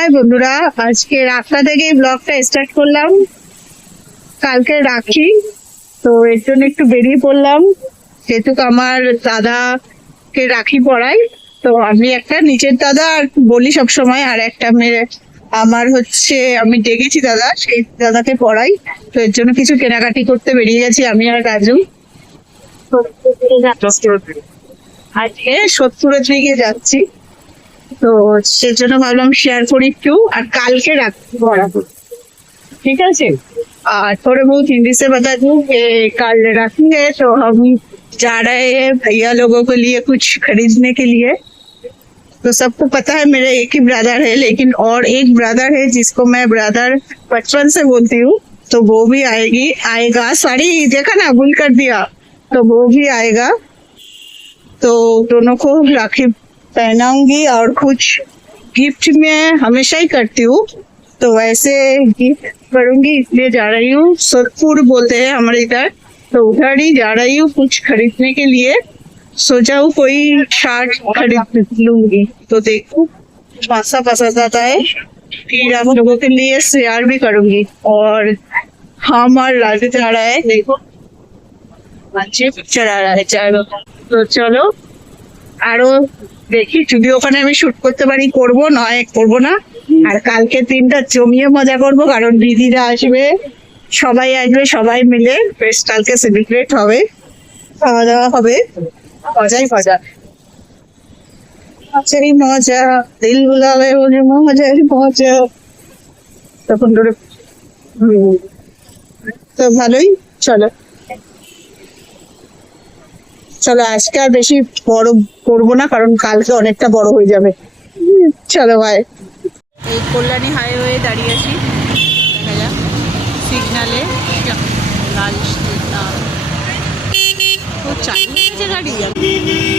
High বন্ধুরা আজকে রাতটা থেকে ব্লগটা স্টার্ট করলাম। কালকে রাখি তো এর জন্য একটু বেরিয়ে পড়লাম। যেহেতু আমার দাদাকে রাখি পড়াই তো আমি একটা নিচের দাদা আর বলি সব সময় আর একটা মেয়ে। আমার হচ্ছে আমি ডেকেছি দাদা সেই দাদাকে পড়াই। তো এর জন্য কিছু কেনাকাটি করতে বেরিয়ে গেছি আমি আর রাজু। আজকে সত্তরের দিকে যাচ্ছি। তো সেজন্য ভাবলাম শেয়ার করি একটু আর কালকে রাখতে পড়াবো ठीक है जी और थोड़े बहुत हिंदी से बता दूं कि कल राखी है तो हम जा रहे हैं भैया लोगों के लिए कुछ खरीदने के लिए तो सबको पता है मेरे एक ही ब्रदर है लेकिन और एक ब्रदर है जिसको मैं ब्रदर बचपन से बोलती हूँ तो वो भी आएगी आएगा साड़ी देखा ना भूल कर दिया तो वो भी आएगा तो दोनों को राखी पहनाऊँगी और कुछ गिफ्ट में हमेशा ही करती हूँ। तो वैसे गिफ्ट करूँगी, इसलिए जा रही हूँ। सतपुर बोलते हैं हमारे इधर। तो उधर ही जा रही हूँ कुछ खरीदने के लिए। सोचा हूँ कोई शर्ट खरीद लूँगी। तो देखू पासा पसंद आता है। फिर आप लोगों के लिए शेयर भी करूँगी। और हाँ, हम और राजू जा रहा है। देखो अच्छे पिक्चर आ रहा है चाय तो चलो, आरो দেখি যদি ওখানে আমি শুট করতে পারি, করব, নয়, করব না। আর কালকে দিনটা জমিয়ে মজা করব, কারণ দিদিরা আসবে, সবাই আসবে, সবাই মিলে বেশ কালকে সেলিব্রেট হবে। খাওয়া দাওয়া হবে। মজাই মজা। মজাই মজা, দিল বুলাবে বলে মজাই মজা। তখন হুম। তো ভালোই, চলো। চলো, আজকে আর বেশি বড় করব না, কারণ কালকে অনেকটা বড় হয়ে যাবে। চলো ভাই এই কল্যাণী হাইওয়ে দাঁড়িয়ে আছি। দেখা যাক। সিগনালে লাল খুব ও চালু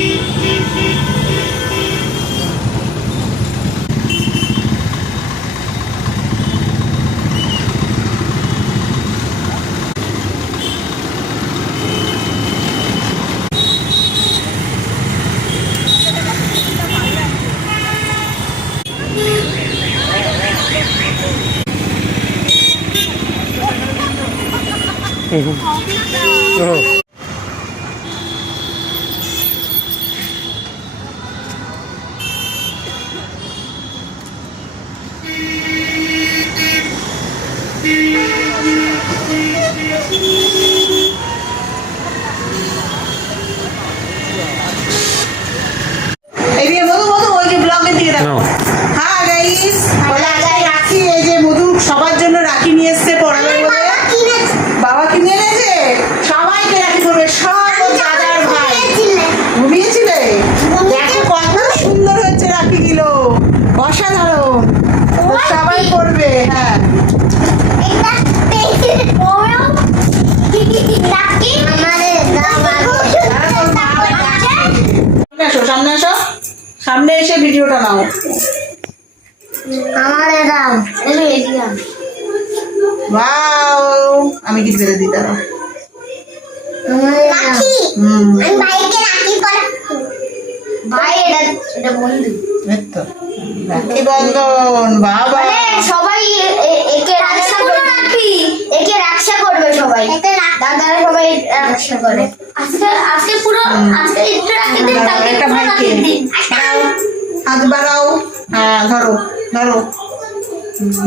হয়ে গেছে গাড়ি এদিকে মধু মধু ওই যে ব্লগের দিকে দেখো হ্যাঁ গাইস বলে আজকে রাখি এই যে মধু সবার জন্য রাখি নিয়ে এসছে পড়াবে বলে বাবা কিনে এনেছে সবাইকে রাখি করবে সব ওর দাদার ভাই ঘুমিয়েছিলে দেখো কত সুন্দর হচ্ছে রাখি গুলো অসাধারণ তো সবাই করবে হ্যাঁ সামনে এসো সামনে এসো সামনে এসে ভিডিওটা নাও। ওয়াও আমি কি বেঁধে দিই দাঁড়াও রাখি? বন্ধন বাবা। সবাই এ- এ- একে রাখা করবে। একে রাখা করবে সবাই। দাদারা সবাই রাখা করে। আজকে আজকে পুরো আজকে একটু রাখি দিন দাঁড়াও, কালকে একটা ভাইকে রাখি দিন। দাঁড়াও, হাত বাড়াও। হ্যাঁ ধরো ধরো।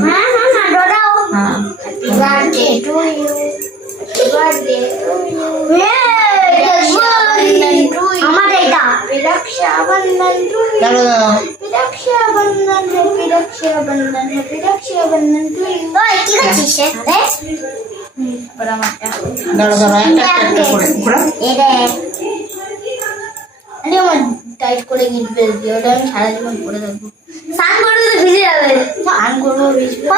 হ্যাঁ হ্যাঁ হ্যাঁ ডরাও হ্যাঁ। Birthday to you birthday to you. আমার এটা Rakshabandhan to you Rakshabandhan happy Rakshabandhan happy Rakshabandhan to you ওই কি করছিস রে? করে টাইট করে গিট ওটা আমি সারা পরে থাকব স্নান করবে তো ভিজে যাবে স্নান করব ভিজবে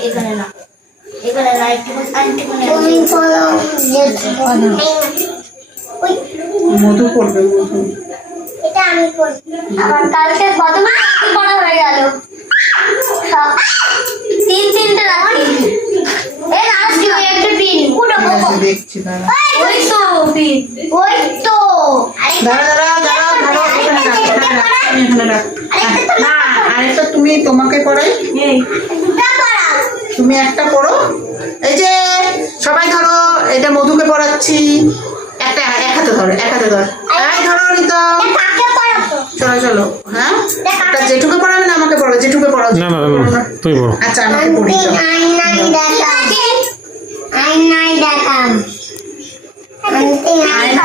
এখানে না মধু। করবে আমি করি আবার কালকে কতগুলো রাখি করা হয়ে গেল। তিন তিনটে রাখি এই লাস্ট ওই একটা পিন পুরো ঠিক দেখছি দাঁড়া। ওই তো পিন ওই তো। দাঁড়া দাঁড়া দাঁড়া ধরো এখানে রাখ এখানে রাখ না আরেকটা আমি তোমাকে পড়াই। তুমি একটা পড়ো। এই যে সবাই ধরো এটা মধুকে পড়াচ্ছি। একটা এক হাতে ধরো এক হাতে ধরো। এই ধরো এটা চলো চলো হ্যাঁ? একটা জেঠুকে পড়াবে না আমাকে পড়াবে? জেঠুকে পড়াও না না। তুমি বলো আচ্ছা আমাকে পড়ি দেখাম। আন্টি আয়না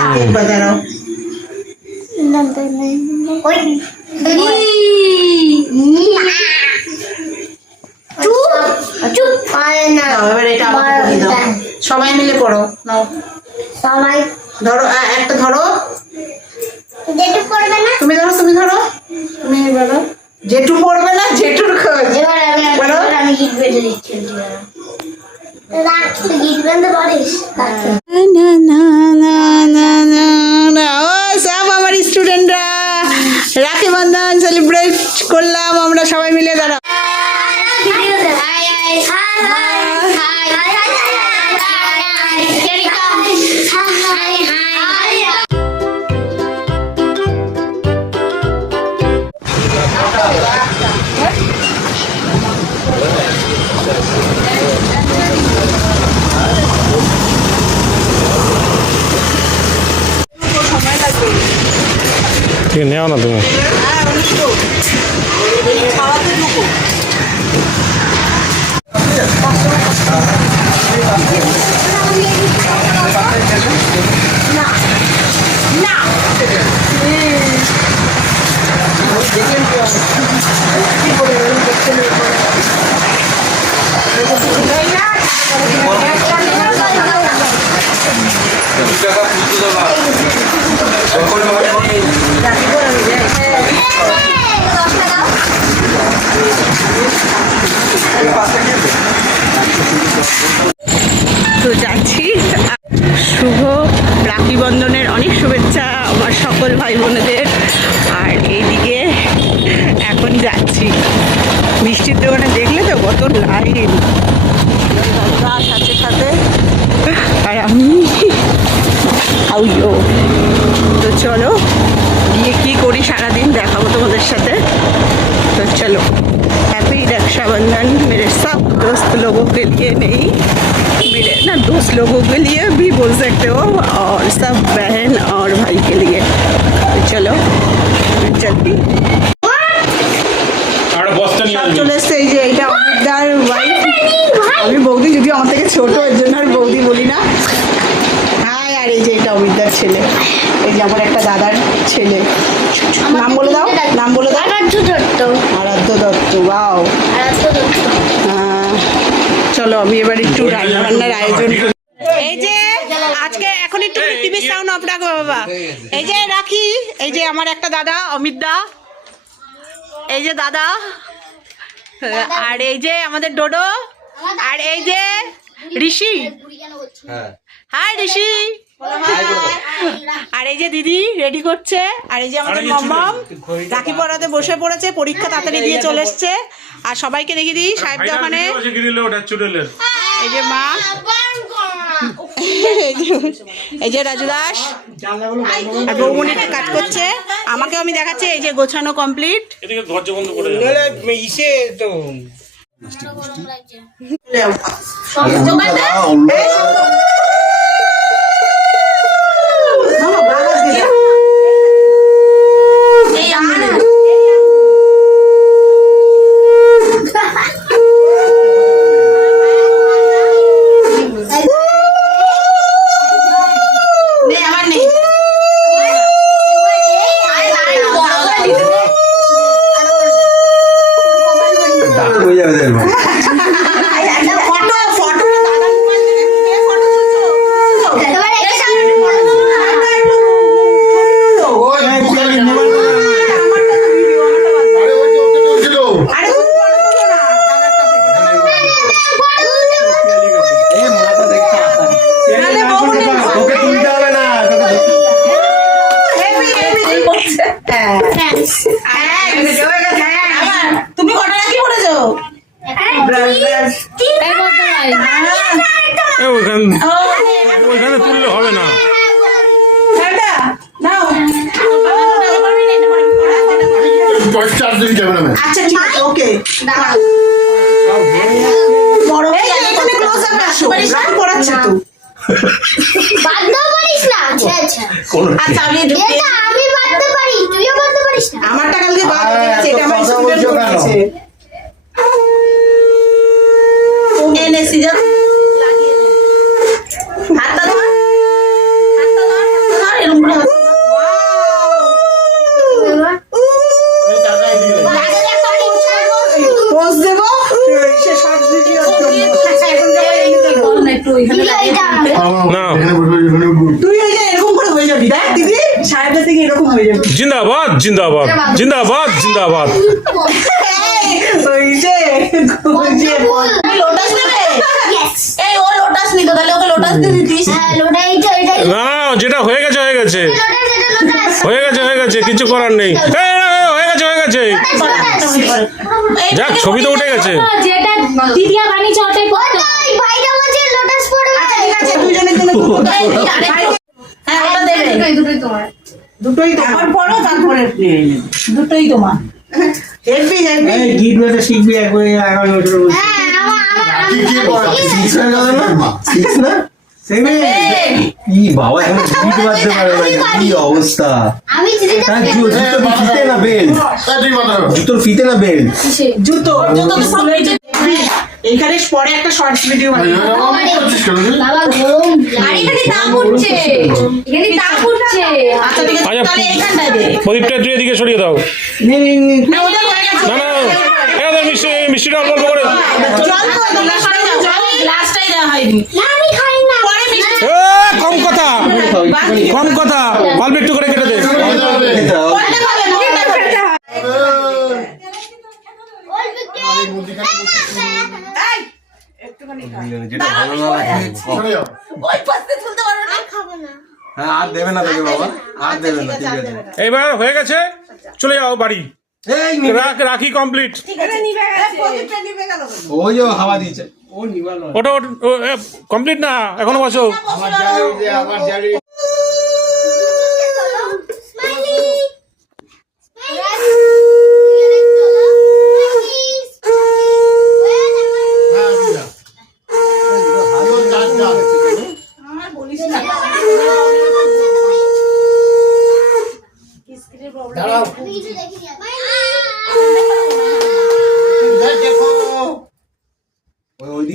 সবাই মিলে দাঁড়া ঠিক আছে নেও না তুমি। তো যাচ্ছি শুভ রাখি বন্ধনের অনেক শুভেচ্ছা আমার সকল ভাই বোনেদের আর এইদিকে এখন যাচ্ছি মিষ্টির দোকানে দেখলে তো কত লাইন গাছ আছে সাথে আর আমি হাউইও তো চলো গিয়ে কি করি সারাদিন দেখাবো তোমাদের সাথে तो चलो हैप्पी रक्षाबंधन मेरे सब दोस्त लोगों के लिए नहीं मेरे ना दोस्त लोगों के लिए भी बोल सकते हो और सब बहन और भाई के लिए ছোট এর জন্য আর বৌদি বলি না। হাই আর এই যে এটা অমিতদার ছেলে। এই যে আমার একটা দাদার ছেলে। নাম বলে দাও নাম বলে দাও। আরাধ্য দত্ত। আরাধ্য দত্ত বাও আরাধ্য দত্ত। চলো আমি এবার একটু রান্না বান্নার আয়োজন এই যে আজকে এখন একটু টিভি সাউন্ড অফ রাখো বাবা। এই যে রাখি। এই যে আমার একটা দাদা অমিত দা। এই যে দাদা। আর এই যে আমাদের ডোডো। আর এই যে ঋষি। হাই ঋষি। আর এই যে দিদি রেডি করছে আর এই যে আমাদের মম্মম রাখি পড়াতে বসে পড়েছে পরীক্ষা তাড়াতাড়ি দিয়ে চলে এসছে। আর সবাইকে দেখি দিই সাহেব ওখানে। এই যে মা। এই যে- রাজু দাস। আর বৌমনি একটু কাজ করছে। আমাকেও আমি দেখাচ্ছি এই যে গোছানো কমপ্লিট এদিকে দরজা বন্ধ করে ইসে তো হয়ে তুমি কটা রাখি পড়েছো ওইখানে তুললে হবে না আচ্ছা ঠিক আছে ওকে বড় পড়াচ্ছে তো বাদ দাও। পারিস না আচ্ছা আচ্ছা এইটা না না যেটা হয়ে গেছে হয়ে গেছে। লোটা যেটা লোটাস হয়ে গেছে হয়ে গেছে কিছু করার নেই। হয়ে গেছে হয়ে গেছে। যাক ছবি তো উঠে গেছে। যেটা দিদিয়া বানিয়েছে ওটাই করতে হবে। ওই ভাইটা বলছে লোটাস পড়বে ঠিক আছে দুজনের জন্য হ্যাঁ ওটা দেবে। দুটোই তোমার। দুটোই তোমার পড়ো তারপরে দুটোই তোমার। এই শিখবি হ্যাঁ কি সিক্স না? সিক্স না বাবা এখন বাজতে পারে না কি অবস্থা? আমি হ্যাঁ জুতোর ফিতে না বেল্ট? জুতোর ফিতে না বেল্ট? জুতো। জুতো তো এইখানে পরে একটা শর্টস ভিডিও এখানে এখানে প্রদীপটা তুই এদিকে সরিয়ে দাও। নে, নে, মিষ্টিটা অল্প করে কম কথা। কম কথা। অল্প একটু করে কেটে দে খেতে হবে। পরে খাবে পরে খাবে যেটা ভালো লাগে। ওই পাশে তুলতে পারবে না? খাব না। হ্যাঁ আর দেবে না তোকে বাবা। আর দেবে না ঠিক আছে। এইবার হয়ে গেছে? চলে যাও বাড়ি। এই রাখ রাখি কমপ্লিট ঠিক আছে। নিবে গেছে। প্রদীপটা নিবে গেল ওই যে হাওয়া দিয়েছে। ওটা কমপ্লিট না? এখনও বসো আমার জানি যে আমার জানি স্মাইলি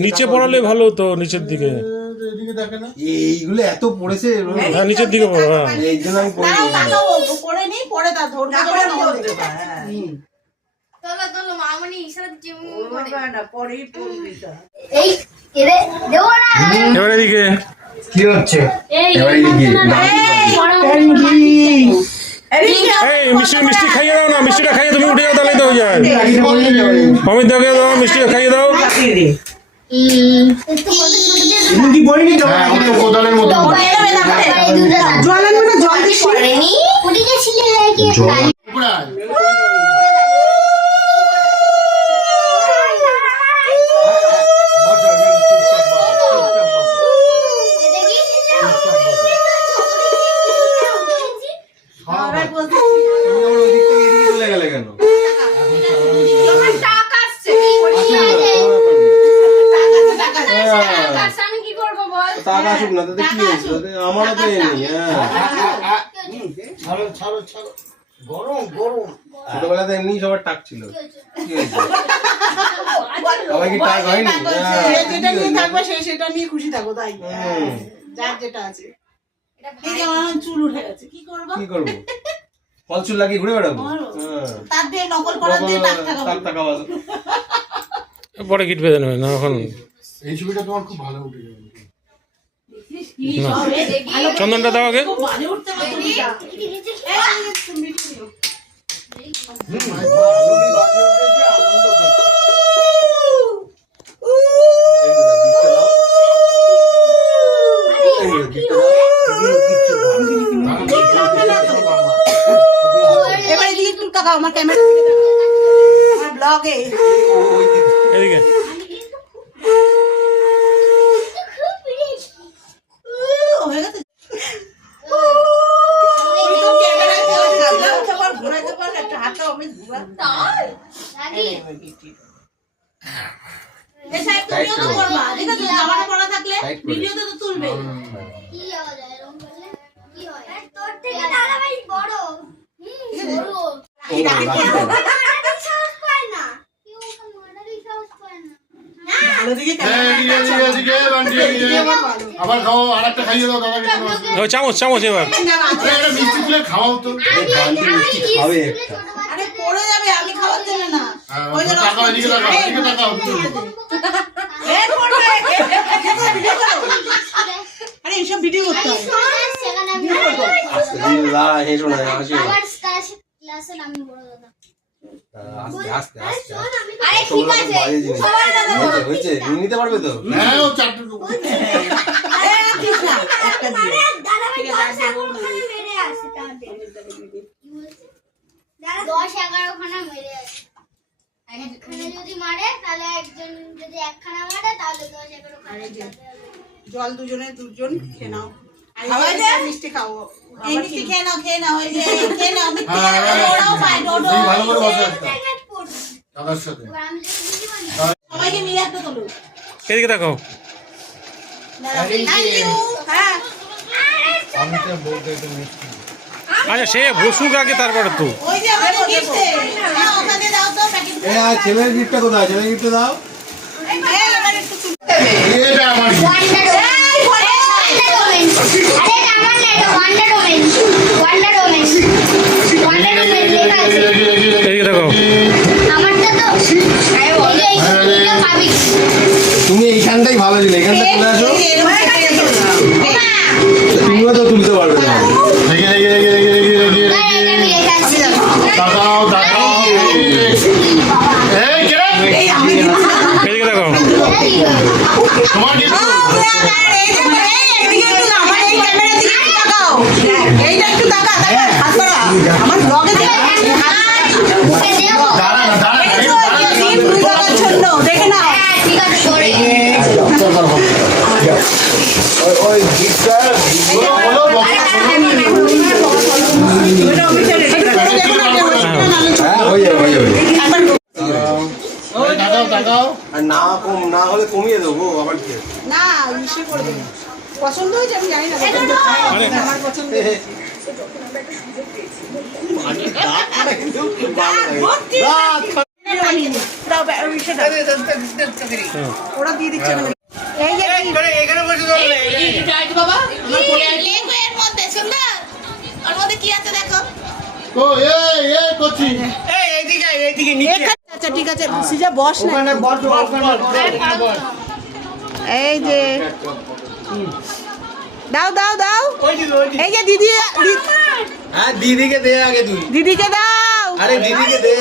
নিচে পড়ালে ভালো তো নিচের দিকে। এইগুলো এত পড়েছে হ্যাঁ নিচের দিকে পড়ো হ্যাঁ। এই জন্য আমি পড়ি পরে নেই পরে ধরবে পরে পড়বে চলো চলো মামনি ইশারা দিচ্ছে এই এরে দেবো না। এবার এদিকে। কি হচ্ছে? এই এবার এদিকে। এই মিষ্টি মিষ্টি খাইয়ে দাও না মিষ্টিটা খাইয়ে তুমি উঠে যাও তাহলে তো হয়ে যায়। অমিত দাকে দাও মিষ্টিটা খাইয়ে দাও। জল আনবে না জল দিচ্ছি পড়েনি উঠে গেছিলে কি ওই দিক থেকে এদিকে চলে গেলে কেন আমি কি করব বল টাকা আসুক না তাতে কি হয়েছে তাতে আমারও তো এ নেই হ্যাঁ ছোটবেলাতে এমনি সবার টাক ছিল। কি হয়েছে? সবাই কি টাক হয়নি? হ্যাঁ, যেটা নিয়ে থাকবে সে সেটা নিয়ে খুশি থাকো তাই। যার যেটা আছে। এই যে আমার চুল উঠে গেছে কি করব? কি করব? ফল চুল লাগিয়ে ঘুরে বেড়াবো? হ্যাঁ। তার দিয়ে নকল করার দিয়ে টাক থাকা টাক টাকা পরে গিট বেঁধে নেবে না এখন এই ছবিটা তোমার খুব ভালো উঠে যাবে। চন্দনটা দাও আগে। উঠতে এবার একটু তাকাও আমার ক্যামেরা দিকে ব্লগে এদিকে হয়ে গেছে ওই তো ক্যামেরায় দেওয়া ছিল, আবার ঘোরাতে পারলে একটা হাতটা অমিত ঘোরা। এ সাহেব তুমিও তো করবা দেখো তো জামাটা পরা থাকলে Tight করে। ভিডিওতে তো তুলবে কি আওয়াজ হয় এরকম করলে কি হয় তোর থেকে দাদা ভাই বড় হুম বড় মারামারি সাহস পায় না কেউ ওকে মারামারি সাহস পায় না হ্যাঁ, এদিকে, এদিকে, এদিকে, বান্টি, এদিকে। আবার খাও আর একটা খাইয়ে দাও দাদাকে চামচ চামচ এবার। মিষ্টি তুলে খাওয়াও তো। খাবে। একটা আরে পড়ে যাবে আমি খাওয়ার জন্য না। হ্যাঁ, এদিকে এদিকে আরে এইসব ভিডিও করতে আস্তে আস্তে আস্তে। আস্তে। নিতে পারবে তো? হ্যাঁ ও চারটে আরে রাখিস না একটা দিয়ে। মেরে আসে একখানা যদি মারে তাহলে একজন যদি একখানা মারে তাহলে দশ জল দুজনে দুজন খেয়ে নাও। আর খাওয়া যায়? মিষ্টি খাও। এই মিষ্টি খেয়ে নাও খেয়ে নাও ওই যে খেয়ে নাও মিষ্টি হ্যাঁ, খেয়ে নাও, ওরাও পায় ডোডো ভালো করে বসো দাদার সাথে। মানে সবাইকে মিলে একটা তোলো। ইউ হ্যাঁ আচ্ছা সে বসুক আগে তারপরে তো। ওই যে আমাদের গিফটে হ্যাঁ ওখানে দাও তো ছেলের গিফটটা কোথায়? ছেলের গিফটটা দাও। আমার তুমি এইখানটাই ভালো ছিল এখানটা চলে আসো। তুমিও তো তুলতে পারবে না। ওই আর না কম না হলে কমিয়ে দেবো আবার কি না ইসে করে দেবো পছন্দ হয়েছে আমি জানি না আমার পছন্দ দাও, বে- ইসে দাও। ওরা দিয়ে দিচ্ছে না এই যে বাবা আমার পড়ে আসলে এর মধ্যে সুন্দর। ওর মধ্যে কি আছে দেখো? ও এই এই করছি আচ্ছা ঠিক আছে সিজা বস না। এই যে। দাও দাও দাও। এই যে দিদি হ্যাঁ দিদিকে দে আগে তুই। দিদিকে দাও। আরে দিদিকে দে।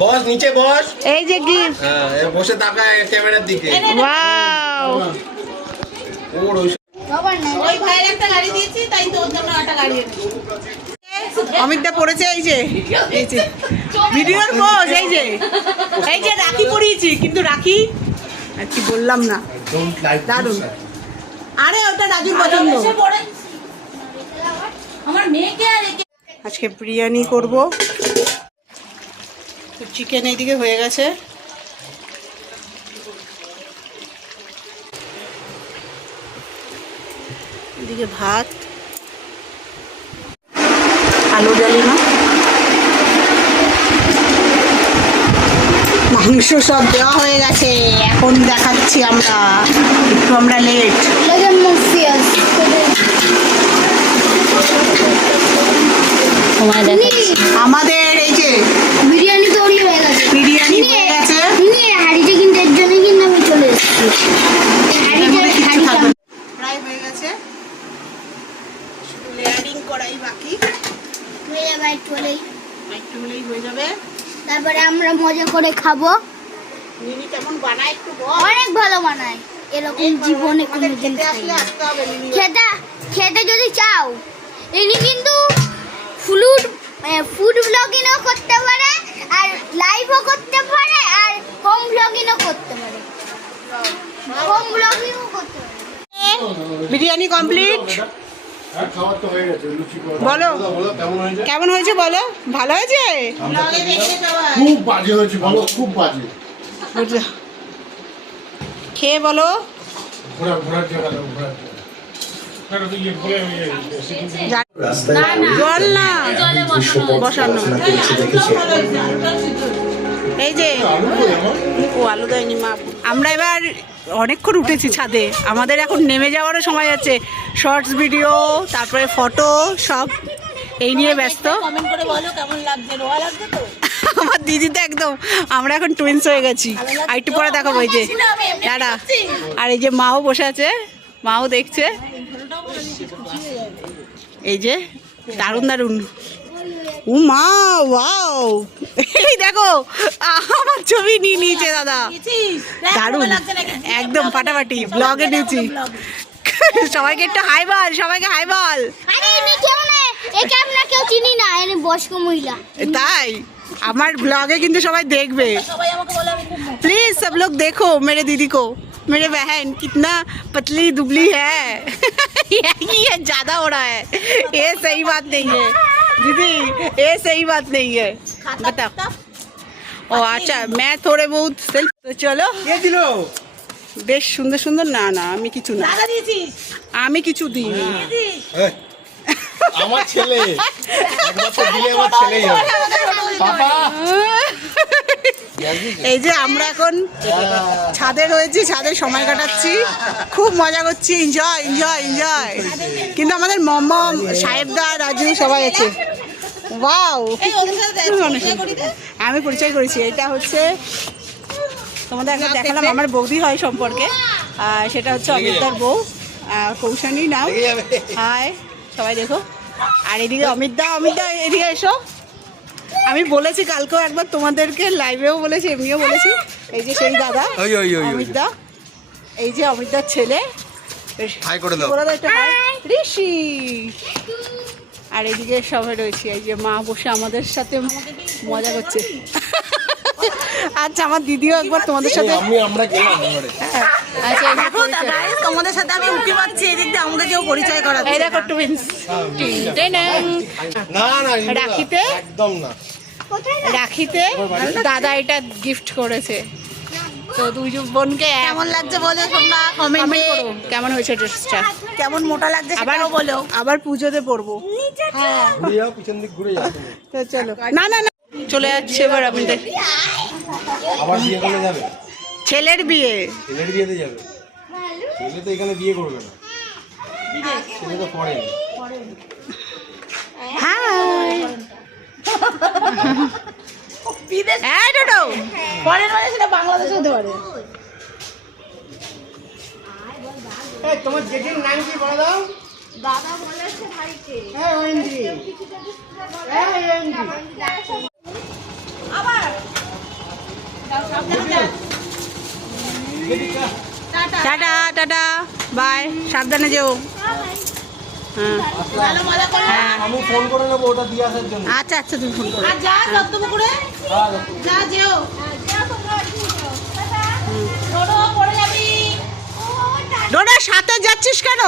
বস নিচে বস। এই যে গিফট। হ্যাঁ বসে তাকায় ক্যামেরার দিকে। ওয়াও। ওর ওই ওই ভাইয়ের একটা গাড়ি দিয়েছি তাই তোর জন্য একটা গাড়ি এনেছি। অমিতদা পড়েছে এই যে। এই যে। ভিডিওর পোজ এই যে। এই যে রাখি পরিয়েছি কিন্তু রাখি আর কি বললাম না। ডোন্ট দারুণ। আরে ওটা রাজুর পছন্দ। আমার মেয়েকে আজকে বিরিয়ানি করব। চিকেন এইদিকে হয়ে গেছে। এদিকে ভাত। আলু ডালি না মাংস সব দেওয়া হয়ে গেছে। এখন দেখাচ্ছি আমরা। একটু আমরা লেট আমাদের এই যে বিরিয়ানি চলে এসেছি হাড়িটা হাড়িটা প্রায় হয়ে গেছে। শুধু লেয়ারিং করাই বাকি। হয়ে যাবে একটু হলেই একটু হলেই হয়ে যাবে। তারপরে আমরা মজা করে খাব। মিনি কেমন বানায় একটু বল। অনেক ভালো বানায়। এরকম জীবনে কোনোদিন খেতে খেতে যদি চাও ইনি কিন্তু ফুড ফুড ব্লগিংও করতে পারে আর লাইভও করতে পারে আর হোম ব্লগিংও করতে পারে হোম ব্লগিংও করতে পারে বিরিয়ানি কমপ্লিট খাবার তো গেছে লুচি পরোটা। বলো। বলো কেমন হয়েছে বলো? ভালো হয়েছে? খুব বাজে হয়েছে বলো খুব বাজে। খেয়ে বলো। ইয়ে বলে? ইয়ে, জল না। বসানো এই যে আলু ও আলু দেয়নি মা। আমরা এবার অনেকক্ষণ উঠেছি ছাদে। আমাদের এখন নেমে যাওয়ারও সময় আছে শর্টস ভিডিও তারপরে ফটো সব এই নিয়ে ব্যস্ত। কমেন্ট করে বলো কেমন লাগছে? রোয়া লাগছে তো? আমার দিদি তো একদম আমরা এখন টুইন্স হয়ে গেছি। আর একটু পরে দেখাবো এই যে। দাদা আর এই যে মাও বসে আছে মাও দেখছে। এই যে দারুণ দারুণ। ও মা ওয়াও এই দেখো আমার ছবি নিয়ে নিয়েছে দাদা দারুণ একদম ফাটাফাটি ব্লগে দিয়েছি সবাইকে একটু হাই বল সবাইকে হাই বল আরে এনে কেউ না একে আমরা কেউ চিনি না এনে বয়স্ক মহিলা তাই আমার ব্লগে কিন্তু সবাই দেখবে সবাই আমাকে বলে আমি খুব प्लीज सब लोग देखो मेरे दीदी को मेरे बहन कितना पतली दुबली है ये ज्यादा हो रहा है ये सही बात नहीं है दीदी ये सही बात नहीं है बताओ ও আচ্ছা मैं थोड़े बहुत सेल्फ तो चलो বেশ সুন্দর সুন্দর না না আমি কিছু না টাকা দিয়েছিস আমি কিছু দিইনি আমার ছেলে। একবার তো আমার ছেলেই পাপা এই যে আমরা এখন ছাদে রয়েছি ছাদে সময় কাটাচ্ছি। খুব মজা করছি। এনজয় এনজয় এনজয় কিন্তু আমাদের মম সাহেবদা রাজু সবাই আছে। ওয়াও। আমি পরিচয় করেছি। এটা হচ্ছে তোমাদের আগে দেখালাম। আমার বৌদি হয় সম্পর্কে। সেটা হচ্ছে অমিতদার বউ। কৌশানী নাও হাই সবাই দেখো। আর এদিকে অমিতদা অমিতদা এদিকে এসো। আমি বলেছি কালকেও একবার তোমাদেরকে লাইভেও বলেছি এমনিও বলেছি। এই যে সেই দাদা ওই, ওই, ওই, ওই। অমিতদা এই যে অমিত অমিতদার ছেলে। হাই করে দাও। বলে দাও একটু hi। ঋষি। আর এদিকে সবাই রয়েছে এই যে মা বসে আমাদের সাথে মজা করছে। আচ্ছা আমার দিদিও একবার তোমাদের সাথে আমরা গেলাম হ্যাঁ, আচ্ছা দেখো। তোমাদের সাথে আমি উঁকি মারছি এদিক দিয়ে আমাকে কেউ পরিচয় করা এই দেখো টুইন্স না না রাখিতে? একদম না। রাখিতে? দাদা এটা গিফট করেছে। তো দুই বোনকে কেমন লাগছে বলো তোমরা? কমেন্ট করো কেমন হয়েছে ড্রেসটা কেমন মোটা লাগছে আবারও বলো। আবার পুজোতে পরবো। পিছন দিক ঘুরে যাও। তো চলো। না না না। চলে যাচ্ছে এবার আমাদের। আবার বিয়ে করলে যাবে? ছেলের বিয়ে। ছেলের বিয়েতে যাবে। ছেলে তো এখানে বিয়ে করবে না। ছেলে তো পড়ে হাই। বিদেশ এই ডোডো। পরের মানে সেটা বাংলাদেশে হতে পারে। তোমার জেঠির নাম কি বলে দাও? দাদা বলেছে ভাইকে। হ্যাঁ হ্যাঁ হ্যাঁ করে নেব ওটা দিয়ে আসার জন্য আচ্ছা আচ্ছা তুমি ফোন করো যেও ডোডা সাথে যাচ্ছিস কেন